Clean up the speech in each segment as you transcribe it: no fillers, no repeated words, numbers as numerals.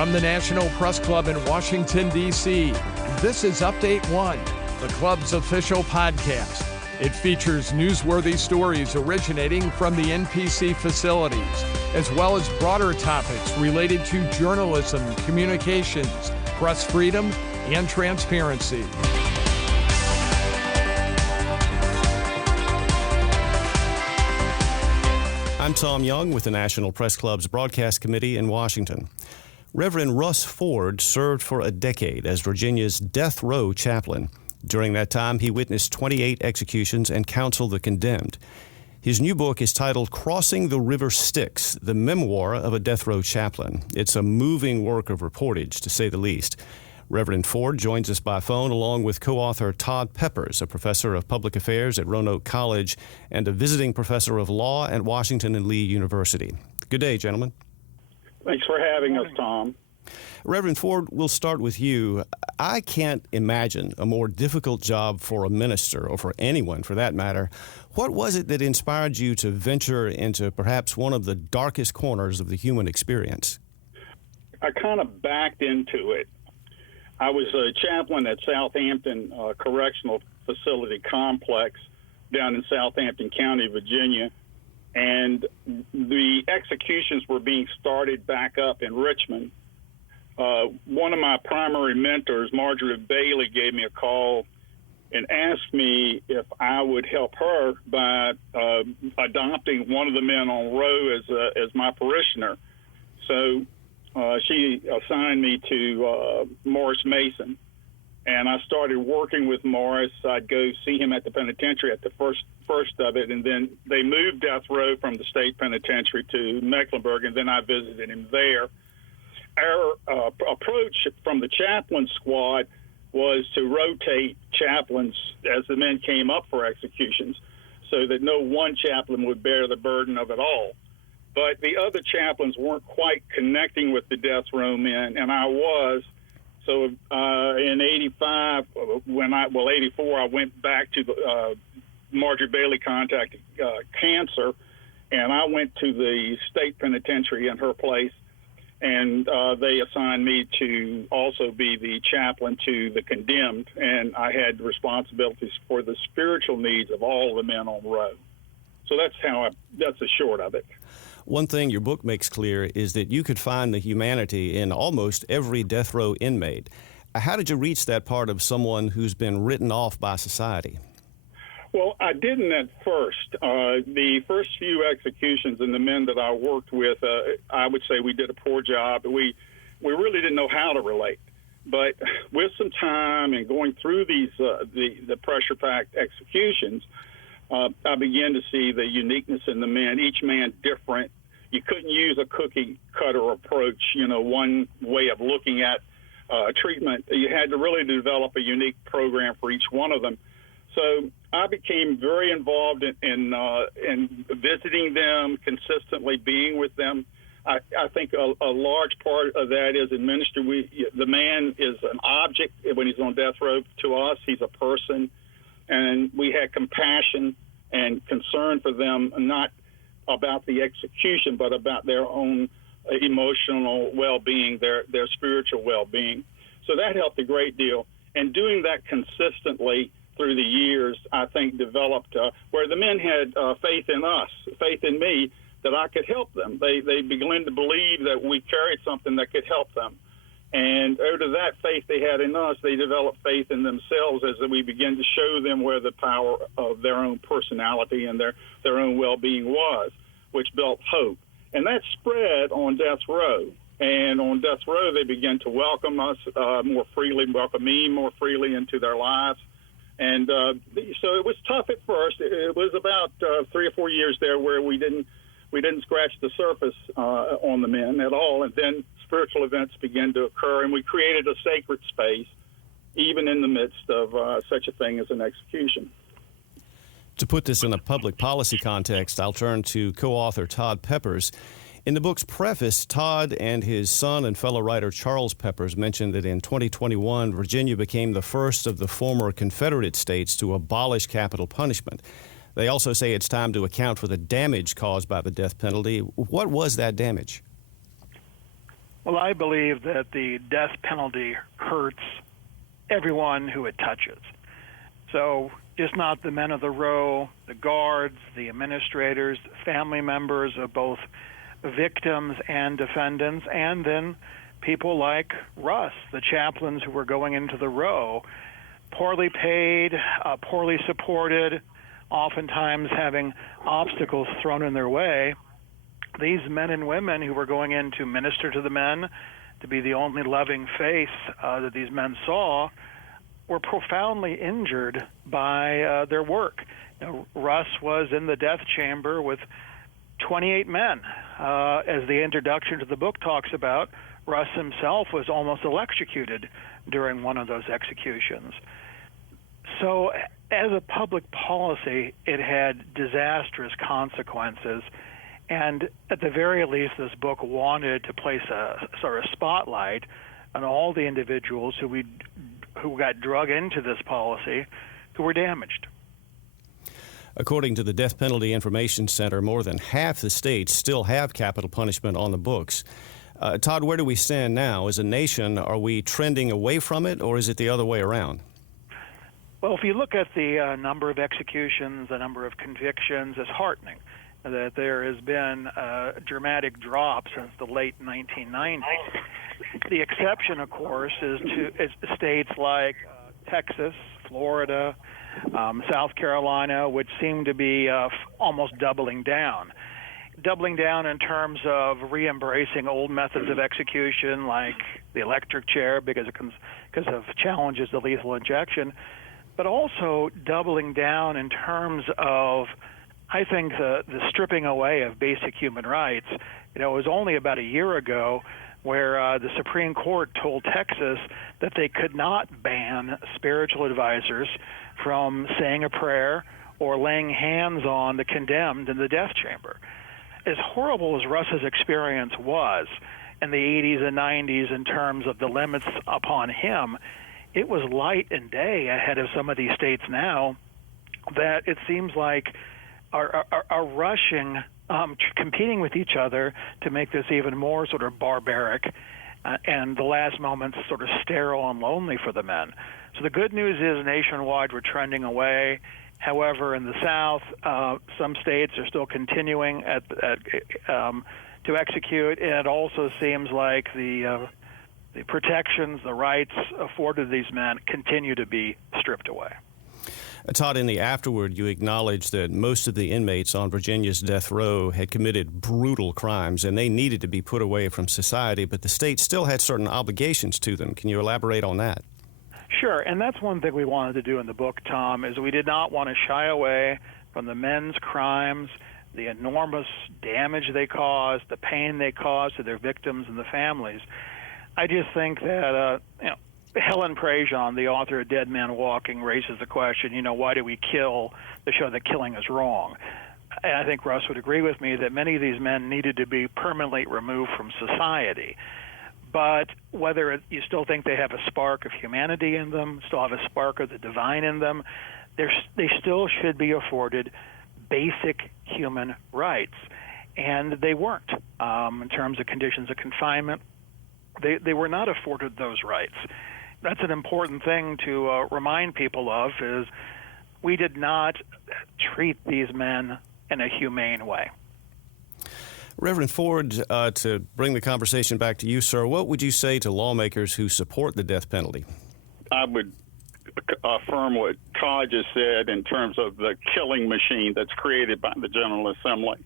From the National Press Club in Washington, D.C., this is Update One, the club's official podcast. It features newsworthy stories originating from the NPC facilities, as well as broader topics related to journalism, communications, press freedom, and transparency. I'm Tom Young with the National Press Club's Broadcast Committee in Washington. Reverend Russ Ford served for a decade as Virginia's Death Row Chaplain. During that time, he witnessed 28 executions and counseled the condemned. His new book is titled Crossing the River Styx, the Memoir of a Death Row Chaplain. It's a moving work of reportage, to say the least. Reverend Ford joins us by phone along with co-author Todd Peppers, a professor of public affairs at Roanoke College and a visiting professor of law at Washington and Lee University. Good day, gentlemen. Thanks for having us, Tom. Reverend Ford, we'll start with you. I can't imagine a more difficult job for a minister, or for anyone for that matter. What was it that inspired you to venture into perhaps one of the darkest corners of the human experience? I kind of backed into it. I was a chaplain at Southampton Correctional Facility Complex down in Southampton County, Virginia, and the executions were being started back up in Richmond. One of my primary mentors, Marjorie Bailey, gave me a call and asked me if I would help her by adopting one of the men on row as my parishioner. So she assigned me to Morris Mason, and I started working with Morris. I'd go see him at the penitentiary at the first of it, and then they moved Death Row from the state penitentiary to Mecklenburg, and then I visited him there. Our approach from the chaplain squad was to rotate chaplains as the men came up for executions so that no one chaplain would bear the burden of it all. But the other chaplains weren't quite connecting with the death row men, and I was. So in 85, 84, I went back to Marjorie Bailey contacted cancer, and I went to the state penitentiary in her place, and they assigned me to also be the chaplain to the condemned, and I had responsibilities for the spiritual needs of all the men on row. So that's the short of it. One thing your book makes clear is that you could find the humanity in almost every death row inmate. How did you reach that part of someone who's been written off by society? Well, I didn't at first. The first few executions and the men that I worked with, I would say we did a poor job. We really didn't know how to relate. But with some time and going through these the pressure-packed executions, I began to see the uniqueness in the men, each man different. You couldn't use a cookie-cutter approach, one way of looking at treatment. You had to really develop a unique program for each one of them. So I became very involved in visiting them, consistently being with them. I think a large part of that is in ministry. The man is an object when he's on death row. To us, he's a person. And we had compassion and concern for them, not about the execution, but about their own emotional well-being, their spiritual well-being. So that helped a great deal. And doing that consistently through the years, I think, developed where the men had faith in us, faith in me, that I could help them. They began to believe that we carried something that could help them. And out of that faith they had in us, they developed faith in themselves as we began to show them where the power of their own personality and their own well-being was, which built hope. And that spread on death row. And on death row, they began to welcome us more freely, welcome me more freely into their lives. And so it was tough at first. It was about 3 or 4 years there where we didn't scratch the surface on the men at all. And then spiritual events began to occur, and we created a sacred space, even in the midst of such a thing as an execution. To put this in a public policy context, I'll turn to co-author Todd Peppers. In the book's preface, Todd and his son and fellow writer Charles Peppers mentioned that in 2021, Virginia became the first of the former Confederate states to abolish capital punishment. They also say it's time to account for the damage caused by the death penalty. What was that damage? Well, I believe that the death penalty hurts everyone who it touches. So just not the men of the row, the guards, the administrators, family members of both victims and defendants, and then people like Russ, the chaplains who were going into the row, poorly paid, poorly supported, oftentimes having obstacles thrown in their way. These men and women who were going in to minister to the men, to be the only loving face that these men saw, were profoundly injured by their work. Russ was in the death chamber with 28 men. As the introduction to the book talks about, Russ himself was almost electrocuted during one of those executions. So as a public policy, it had disastrous consequences. And at the very least, this book wanted to place a sort of spotlight on all the individuals who got drug into this policy who were damaged. According to the Death Penalty Information Center, more than half the states still have capital punishment on the books. Todd, where do we stand now? As a nation, are we trending away from it, or is it the other way around? Well, if you look at the number of executions, the number of convictions, it's heartening that there has been a dramatic drop since the late 1990s. The exception, of course, is states like Texas, Florida, South Carolina, which seem to be almost doubling down in terms of re-embracing old methods of execution like the electric chair because of challenges to lethal injection, but also doubling down in terms of, I think, the stripping away of basic human rights. It was only about a year ago where the Supreme Court told Texas that they could not ban spiritual advisors from saying a prayer or laying hands on the condemned in the death chamber. As horrible as Russ's experience was in the 80s and 90s in terms of the limits upon him, it was light and day ahead of some of these states now that it seems like are rushing, competing with each other to make this even more sort of barbaric and the last moments sort of sterile and lonely for the men. So the good news is nationwide we're trending away. However, in the South, some states are still continuing to execute, and it also seems like the protections, the rights afforded these men continue to be stripped away. Todd, in the afterward, you acknowledged that most of the inmates on Virginia's death row had committed brutal crimes, and they needed to be put away from society, but the state still had certain obligations to them. Can you elaborate on that? Sure, and that's one thing we wanted to do in the book, Tom, is we did not want to shy away from the men's crimes, the enormous damage they caused, the pain they caused to their victims and the families. I just think that, Helen Prejean, the author of Dead Man Walking, raises the question, why do we kill to show that killing is wrong? And I think Russ would agree with me that many of these men needed to be permanently removed from society. But whether you still think they have a spark of humanity in them, still have a spark of the divine in them, they still should be afforded basic human rights. And they weren't in terms of conditions of confinement. They were not afforded those rights. That's an important thing to remind people of, is we did not treat these men in a humane way. Reverend Ford, to bring the conversation back to you, sir, what would you say to lawmakers who support the death penalty? I would affirm what Todd just said in terms of the killing machine that's created by the General Assembly,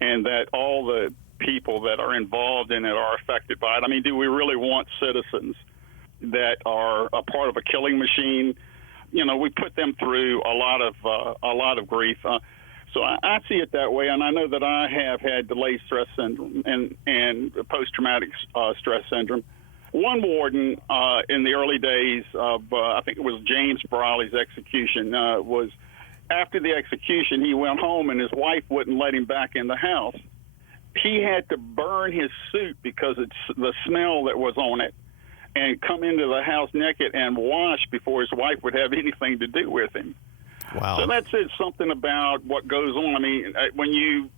and that all the people that are involved in it are affected by it. I mean, do we really want citizens that are a part of a killing machine? We put them through a lot of grief. So I see it that way, and I know that I have had delayed stress syndrome and post-traumatic stress syndrome. One warden in the early days of, I think it was James Briley's execution, was after the execution, he went home and his wife wouldn't let him back in the house. He had to burn his suit because it's the smell that was on it, and come into the house naked and wash before his wife would have anything to do with him. Wow. So that says something about what goes on. I mean, when you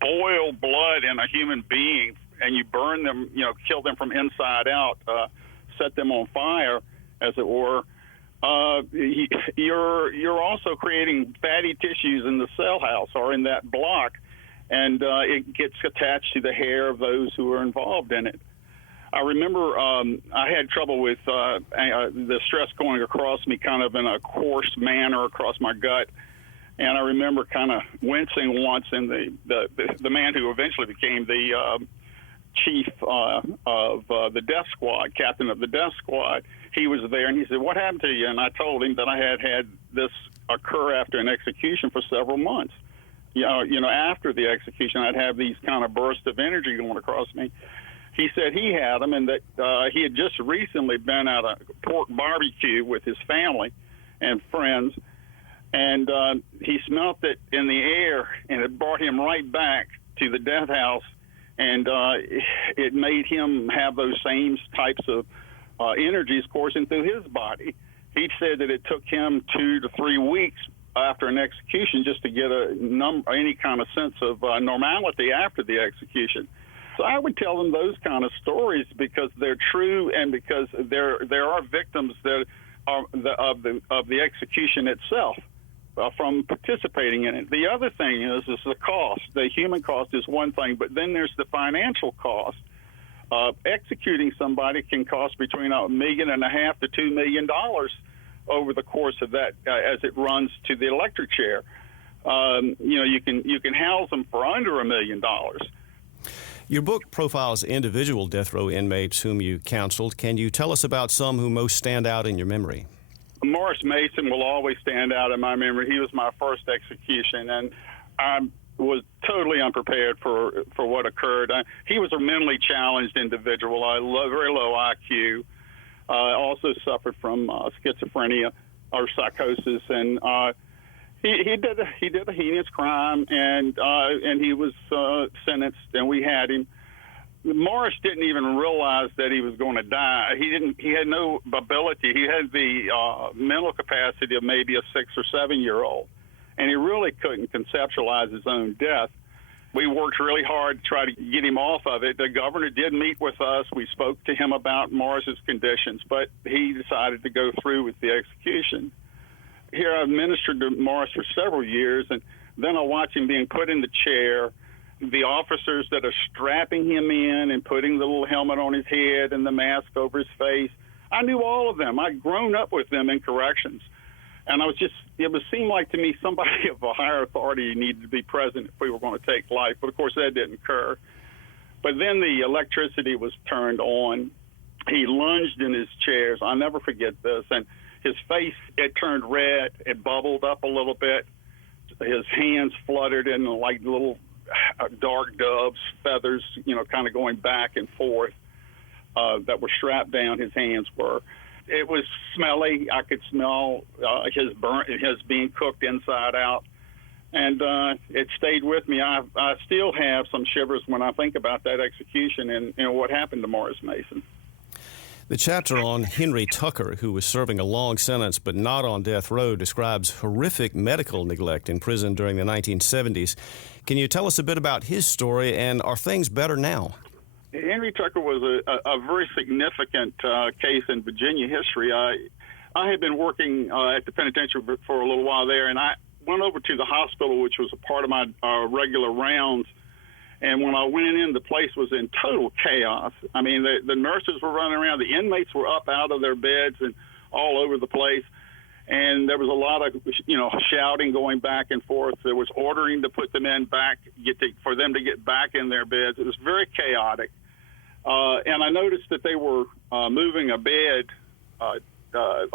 boil blood in a human being and you burn them, kill them from inside out, set them on fire, as it were, you're also creating fatty tissues in the cell house or in that block, and it gets attached to the hair of those who are involved in it. I remember I had trouble with the stress going across me kind of in a coarse manner across my gut. And I remember kind of wincing once, and the man who eventually became the chief of the death squad, captain of the death squad, he was there, and he said, "What happened to you?" And I told him that I had this occur after an execution for several months. After the execution, I'd have these kind of bursts of energy going across me. He said he had them, and that he had just recently been at a pork barbecue with his family and friends, and he smelt it in the air, and it brought him right back to the death house, and it made him have those same types of energies coursing through his body. He said that it took him 2 to 3 weeks after an execution just to get any kind of sense of normality after the execution. So I would tell them those kind of stories because they're true, and because there are victims that are of the execution itself from participating in it. The other thing is the cost. The human cost is one thing, but then there's the financial cost. Executing somebody can cost between $1.5 million to $2 million over the course of that as it runs to the electric chair. You can house them for under $1 million. Your book profiles individual death row inmates whom you counseled. Can you tell us about some who most stand out in your memory? Morris Mason will always stand out in my memory. He was my first execution, and I was totally unprepared for what occurred. He was a mentally challenged individual, very low IQ, also suffered from schizophrenia or psychosis, and he did a heinous crime, and he was sentenced, and we had him. Morris didn't even realize that he was going to die. He had no ability. He had the mental capacity of maybe a 6 or 7 year old, and he really couldn't conceptualize his own death. We worked really hard to try to get him off of it. The governor did meet with us. We spoke to him about Morris's conditions, but he decided to go through with the execution. Here I've ministered to Morris for several years, and then I watch him being put in the chair, the officers that are strapping him in and putting the little helmet on his head and the mask over his face. I knew all of them. I'd grown up with them in corrections. And it would seem like to me somebody of a higher authority needed to be present if we were going to take life. But, of course, that didn't occur. But then the electricity was turned on. He lunged in his chairs. I'll never forget this. And his face, it turned red. It bubbled up a little bit. His hands fluttered in like little dark doves, feathers, kind of going back and forth that were strapped down. His hands were. It was smelly. I could smell his being cooked inside out, and it stayed with me. I still have some shivers when I think about that execution and what happened to Morris Mason. The chapter on Henry Tucker, who was serving a long sentence but not on death row, describes horrific medical neglect in prison during the 1970s. Can you tell us a bit about his story, and are things better now? Henry Tucker was a very significant case in Virginia history. I had been working at the penitentiary for a little while there, and I went over to the hospital, which was a part of my regular rounds. And when I went in, the place was in total chaos. I mean, the nurses were running around. The inmates were up out of their beds and all over the place. And there was a lot of, shouting going back and forth. There was ordering to put them in back, for them to get back in their beds. It was very chaotic. And I noticed that they were moving a bed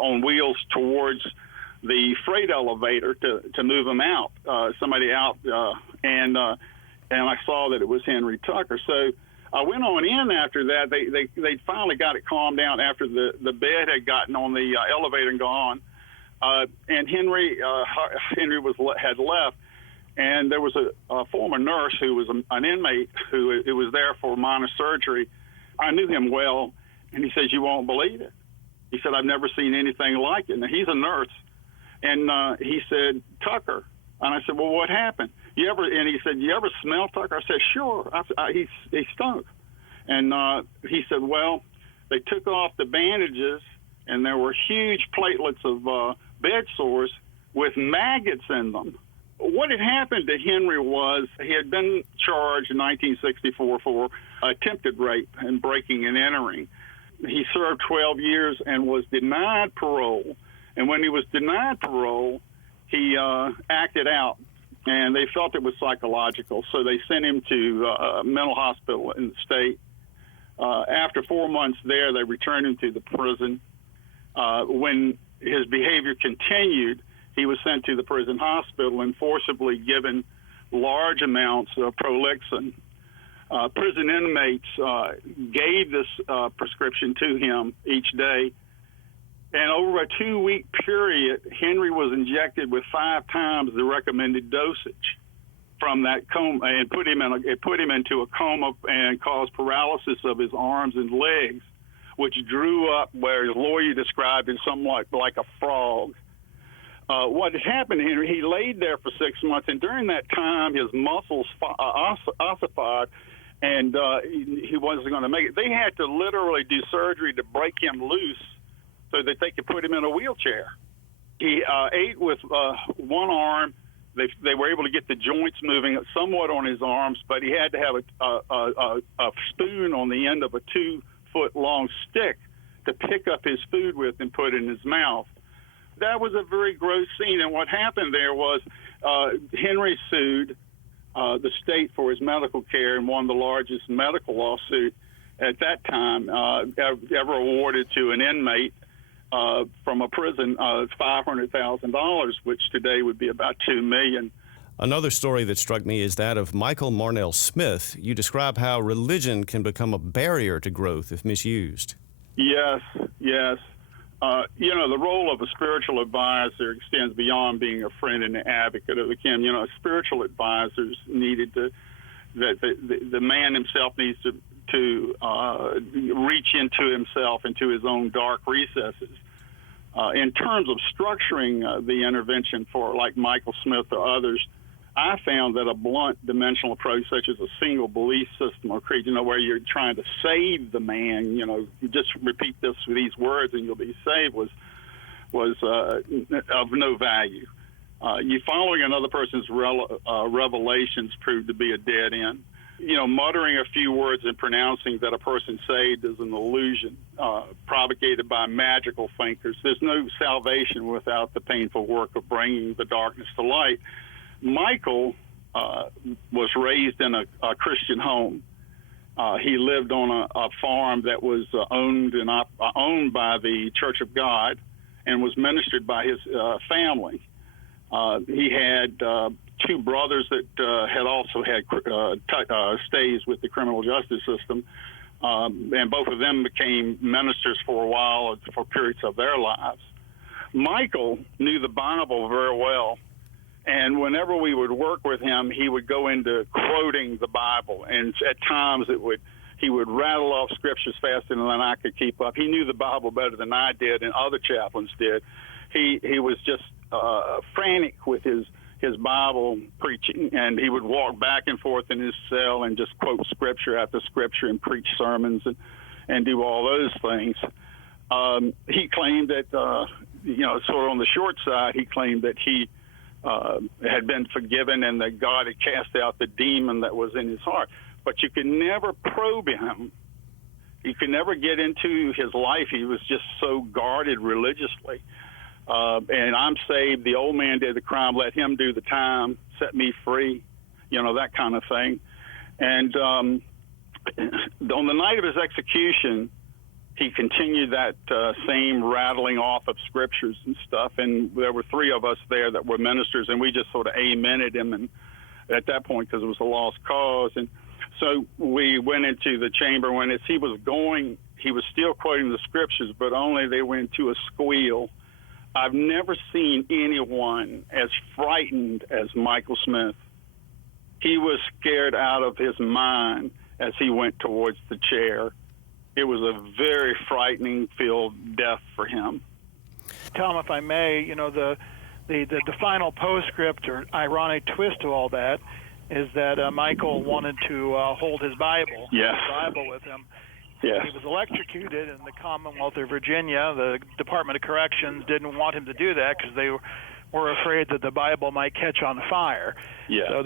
on wheels towards the freight elevator to move them out, somebody out, and I saw that it was Henry Tucker. So I went on in after that. They finally got it calmed down after the bed had gotten on the elevator and gone. And Henry had left, and there was a former nurse who was an inmate who was there for minor surgery. I knew him well, and he says, "You won't believe it." He said, "I've never seen anything like it." And he's a nurse, and he said, "Tucker." And I said, "Well, what happened? And he said, "You ever smell Tucker?" I said, "Sure." He stunk. And he said, well, they took off the bandages, and there were huge platelets of bed sores with maggots in them. What had happened to Henry was he had been charged in 1964 for attempted rape and breaking and entering. He served 12 years and was denied parole. And when he was denied parole, he acted out, and they felt it was psychological. So they sent him to a mental hospital in the state. After 4 months there, they returned him to the prison. When his behavior continued, he was sent to the prison hospital and forcibly given large amounts of Prolixin. Prison inmates gave this prescription to him each day. And over a 2-week period, Henry was injected with 5 times the recommended dosage from that coma, and it put him into a coma and caused paralysis of his arms and legs, which drew up where his lawyer described it something like a frog. What had happened to Henry, he laid there for 6 months, and during that time, his muscles ossified, and he wasn't going to make it. They had to literally do surgery to break him loose so that they could put him in a wheelchair. He ate with one arm. They were able to get the joints moving somewhat on his arms, but he had to have a spoon on the end of a 2-foot-long stick to pick up his food with and put in his mouth. That was a very gross scene, and what happened there was Henry sued the state for his medical care and won the largest medical lawsuit at that time ever awarded to an inmate from a prison, $500,000, which today would be about $2 million. Another story that struck me is that of Michael Marnell Smith. You describe how religion can become a barrier to growth if misused. Yes. The role of a spiritual advisor extends beyond being a friend and an advocate of the kin. Spiritual advisors needed the man himself needs to reach into himself, into his own dark recesses. In terms of structuring the intervention for like Michael Smith or others, I found that a blunt dimensional approach, such as a single belief system or creed, where you're trying to save the man, you just repeat these words and you'll be saved, was of no value. You following another person's revelations proved to be a dead end. Muttering a few words and pronouncing that a person's saved is an illusion propagated by magical thinkers. There's no salvation without the painful work of bringing the darkness to light. Michael was raised in a Christian home. He lived on a farm that was owned by the Church of God and was ministered by his family. He had 2 brothers that had also had stays with the criminal justice system, and both of them became ministers for a while, for periods of their lives. Michael knew the Bible very well, and whenever we would work with him, he would go into quoting the Bible, and at times he would rattle off scriptures faster than I could keep up. He knew the Bible better than I did and other chaplains did. He was just frantic with his Bible preaching, and he would walk back and forth in his cell and just quote scripture after scripture and preach sermons and do all those things. He claimed that, sort of on the short side, he claimed that he had been forgiven and that God had cast out the demon that was in his heart. But you could never probe him. You could never get into his life. He was just so guarded religiously. And I'm saved. The old man did the crime. Let him do the time. Set me free. That kind of thing. And on the night of his execution, he continued that same rattling off of scriptures and stuff. And there were 3 of us there that were ministers, and we just sort of amened him. And at that point, because it was a lost cause, and so we went into the chamber. When as he was going, he was still quoting the scriptures, but only they went to a squeal. I've never seen anyone as frightened as Michael Smith. He was scared out of his mind as he went towards the chair. It was a very frightening-filled death for him. Tom, if I may, the final postscript or ironic twist to all that is that Michael wanted to hold his Bible, with him. Yes. He was electrocuted in the Commonwealth of Virginia. The Department of Corrections didn't want him to do that because they were afraid that the Bible might catch on fire. Yeah. So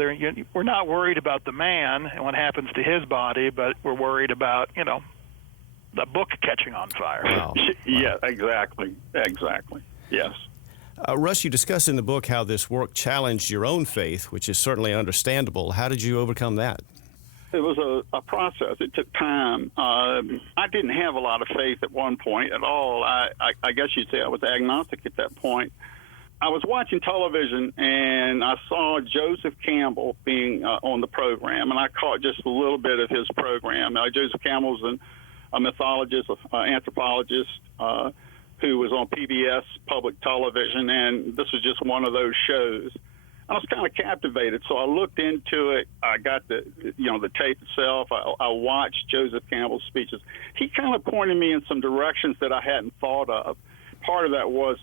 we're not worried about the man and what happens to his body, but we're worried about, the book catching on fire. Wow. Yeah, exactly. Yes. Russ, you discuss in the book how this work challenged your own faith, which is certainly understandable. How did you overcome that? It was a process. It took time. I didn't have a lot of faith at one point at all. I guess you'd say I was agnostic at that point. I was watching television, and I saw Joseph Campbell being on the program, and I caught just a little bit of his program. Joseph Campbell's a mythologist, anthropologist, who was on PBS public television, and this was just one of those shows. I was kind of captivated, so I looked into it. I got the tape itself. I watched Joseph Campbell's speeches. He kind of pointed me in some directions that I hadn't thought of. Part of that was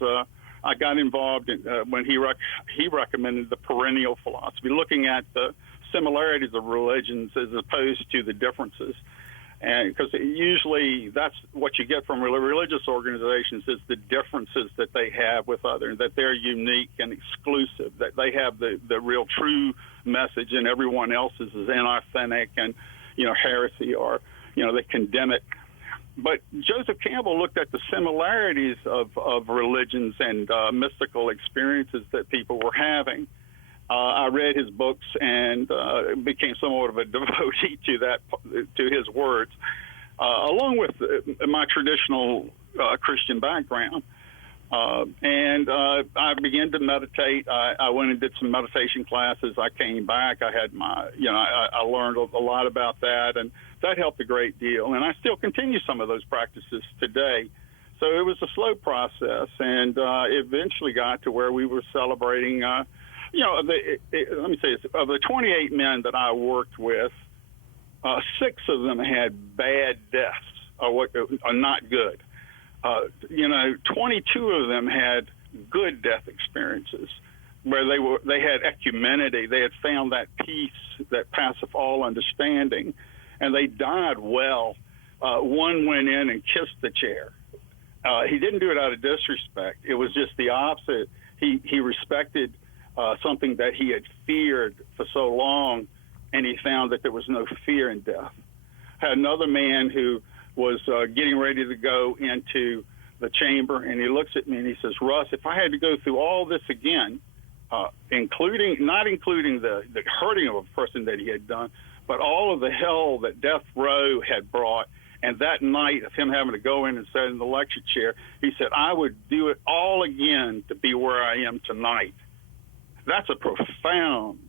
I got involved in, when he recommended the perennial philosophy, looking at the similarities of religions as opposed to the differences. And because usually that's what you get from religious organizations is the differences that they have with others, that they're unique and exclusive, that they have the real true message and everyone else's is inauthentic and, heresy, or, they condemn it. But Joseph Campbell looked at the similarities of religions and mystical experiences that people were having. I read his books and became somewhat of a devotee to his words, along with my traditional Christian background. And I began to meditate. I went and did some meditation classes. I came back. I had I learned a lot about that, and that helped a great deal. And I still continue some of those practices today. So it was a slow process, and eventually got to where we were celebrating. Let me say this: of the 28 men that I worked with, 6 of them had bad deaths, or not good. 22 of them had good death experiences, where they had equanimity. They had found that peace that passeth all understanding, and they died well. One went in and kissed the chair. He didn't do it out of disrespect. It was just the opposite. He respected something that he had feared for so long, and he found that there was no fear in death. I had another man who was getting ready to go into the chamber, and he looks at me and he says, "Russ, if I had to go through all this again, not including the hurting of a person that he had done, but all of the hell that Death Row had brought, and that night of him having to go in and sit in the lecture chair, he said, I would do it all again to be where I am tonight." That's a profound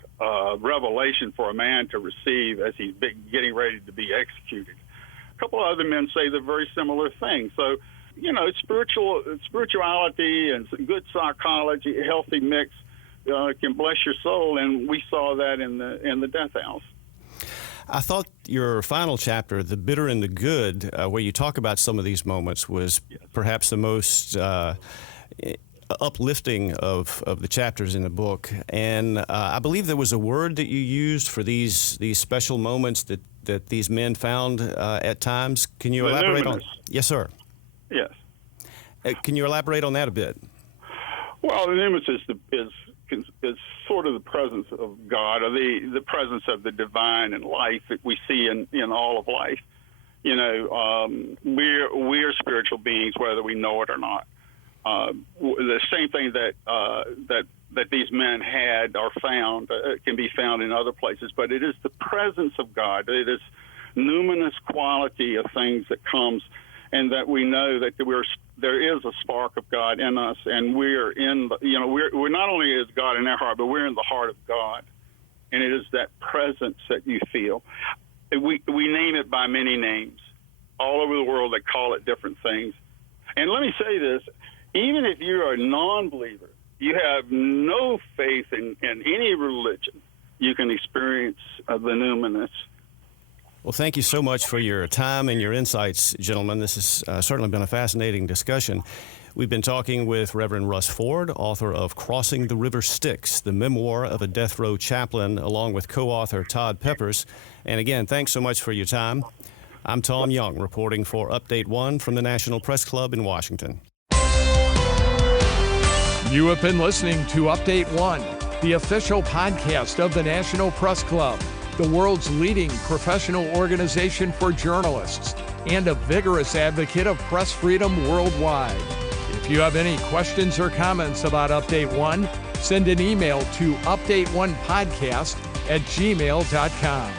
revelation for a man to receive as he's getting ready to be executed. A couple of other men say the very similar thing. So, spirituality and good psychology, a healthy mix can bless your soul, and we saw that in the death house. I thought your final chapter, The Bitter and the Good, where you talk about some of these moments, was perhaps the most uplifting of the chapters in the book. And I believe there was a word that you used for these special moments that these men found at times. Can you elaborate on? Yes, sir. Yes. Can you elaborate on that a bit? Well, the numinous is sort of the presence of God, or the presence of the divine in life that we see in all of life. We're spiritual beings, whether we know it or not. The same thing that these men had or found can be found in other places, but it is the presence of God. It is numinous quality of things that comes, and that we know that there is a spark of God in us, and we're not only is God in our heart, but we're in the heart of God, and it is that presence that you feel. We name it by many names. All over the world, they call it different things. And let me say this. Even if you're a non-believer, you have no faith in any religion, you can experience the numinous. Well, thank you so much for your time and your insights, gentlemen. This has certainly been a fascinating discussion. We've been talking with Reverend Russ Ford, author of Crossing the River Styx, the memoir of a death row chaplain, along with co-author Todd Peppers. And again, thanks so much for your time. I'm Tom Young, reporting for Update One from the National Press Club in Washington. You have been listening to Update One, the official podcast of the National Press Club, the world's leading professional organization for journalists and a vigorous advocate of press freedom worldwide. If you have any questions or comments about Update One, send an email to updateonepodcast@gmail.com.